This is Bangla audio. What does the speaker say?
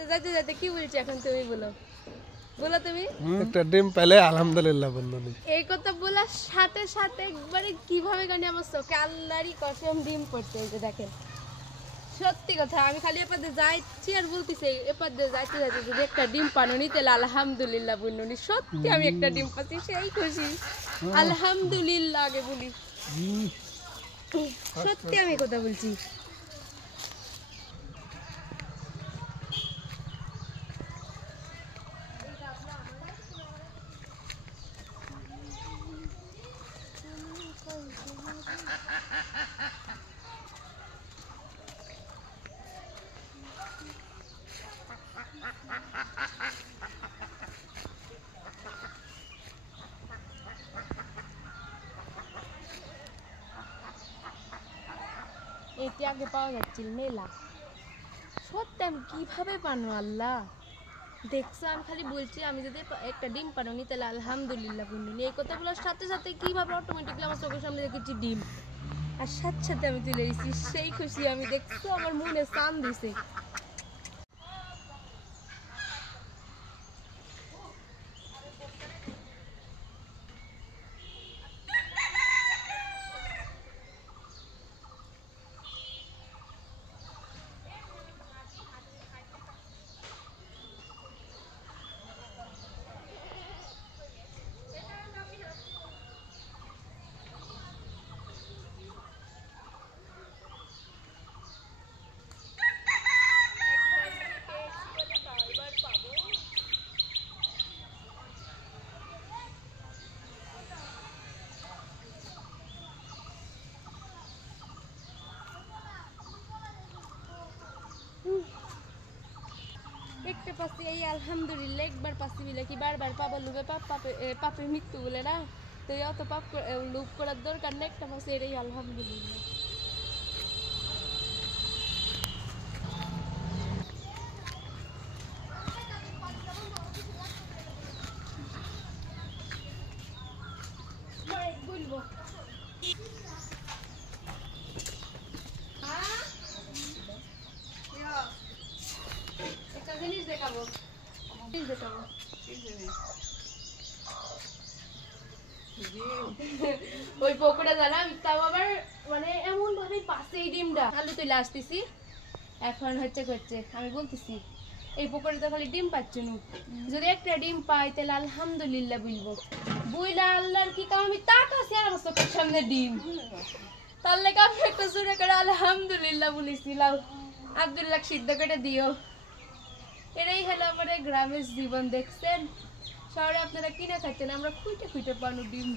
যাইতে যাইতে কি বলছি এখন তুমি বলো বলো তুমি একটা ডিম পেলে আলহামদুলিল্লাহ বন্ধু এই কথা বলার সাথে সাথে একবারে কিভাবে জানি আমার চোখে আল্লাহরই কসম ডিম পড়ছে এই যে দেখেন সত্যি কথা আমি খালি এপারে যাইছি আর বলতেছি এপারে যাইতে যাইতে যদি একটা ডিম পানুনি তাহলে আলহামদুলিল্লাহ বলুনি সত্যি আমি একটা ডিম পাচ্ছি সেই খুশি আলহামদুলিল্লাহ আগে বলি সত্যি আমি কথা বলছি এটি আগে পাওয়া যাচ্ছিল মেলা সত্যি আমি কিভাবে পানো আল্লাহ দেখছো আমি খালি বলছি আমি যদি একটা ডিম পানোনি তাহলে আলহামদুলিল্লাহ বলুন এই কথাগুলোর সাথে সাথে কিভাবে অটোমেটিকলি আমার চোখের সামনে দেখেছি ডিম আর সাথে সাথে আমি তুলে দিচ্ছি সেই খুশি আমি দেখছো আমার মনে চান দিছে একটা পাচ্ছি এই আলহামদুলিল্লাহ একবার পাচ্ছি বলে কি বারবার পাবার লোভে পাপের মৃত্যু বলে না তো অত পাপ লোভ করার দরকার নেই একটা পাচ্ছি এটাই আলহামদুলিল্লাহ বলবো জিনিস দেখাবো ওই পকোড়া জানাম তাও আবার মানে এমন ভাবে পাশে এই ডিমটা আলু তুলে আসতেছি এখন করছে আমি বলতেছি এই পকোড়াটা খালি ডিম পাচ্ছ না যদি একটা ডিম পাই তাহলে আলহামদুলিল্লাহ বলবো বুইলা আল্লাহর কি কাম আমি তাকাছি আর আমার চোখের সামনে ডিম তার লেগে আমি একটা জোরে করে আলহামদুলিল্লাহ বলেছিলাম আব্দুল্লাহ সিদ্ধ করে দিও এটাই হলো আমাদের গ্রামের জীবন দেখছেন শহরে আপনারা কিনা খাচ্ছেন আমরা খুঁটে খুঁটে পানো ডিম